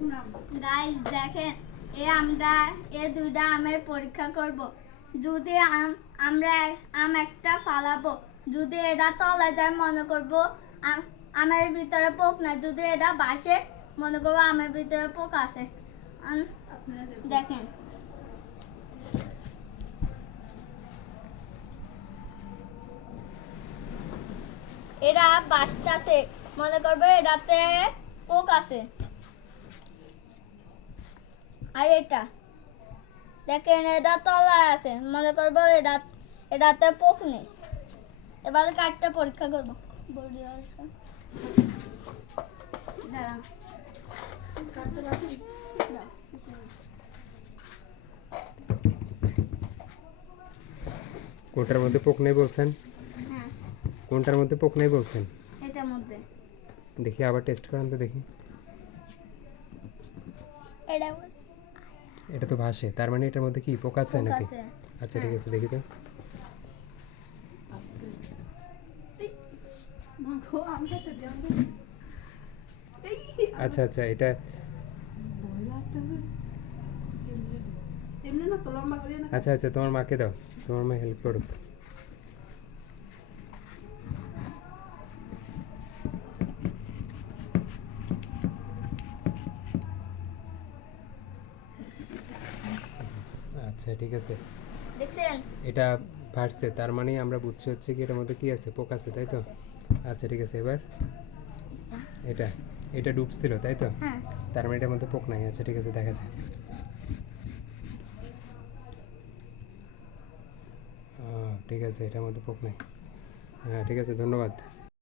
Guys দেখেন, এ আমরা, এ দুইটা আমের পরীক্ষা করব। যদি আম, আমরা আম একটা ফালাবো, যদি এটা তলা যায়, মনে করব আম- আমের ভিতরে পোক না যদি এটা বাসে, মনে করব আমের ভিতরে পোক আছে। দেখেন। এরা বাসটাছে মনে করবে এটাতে পোক আছে। আর এটা। দেখেন এটা তলায় আছে। মনে করব এটা এটাতে পোক নেই। এবার কাঠটা পরীক্ষা করব। আছে। না। কোনটার মধ্যে পোক নেই বলছেন? হ্যাঁ। কোনটার মধ্যে পোক নেই বলছেন? এটার মধ্যে। দেখি আবার টেস্ট করেন তো দেখি। এটা এটা তো ভাসে। তার মানে এটার মধ্যে কি পোকা আছে নাকি? আচ্ছা ঠিক আছে দেখি তো। আচ্ছা আচ্ছা এটা আচ্ছা আচ্ছা তোমার মাকে দাও। তোমার মা হেল্প করুক। আচ্ছা ঠিক আছে। দেখছেন? এটা ফাটছে তার মানে আমরা বুঝছি হচ্ছে কি এটার মধ্যে কি আছে পোক আছে তাই তো? আচ্ছা ঠিক আছে এবার? এটা এটা ডুবছিল তাই তো? হ্যাঁ। তার মানে এটার মধ্যে পোক নাই আচ্ছা ঠিক আছে দেখা যায় ঠিক আছে এটার মধ্যে পোক নাই। হ্যাঁ ঠিক আছে ধন্যবাদ।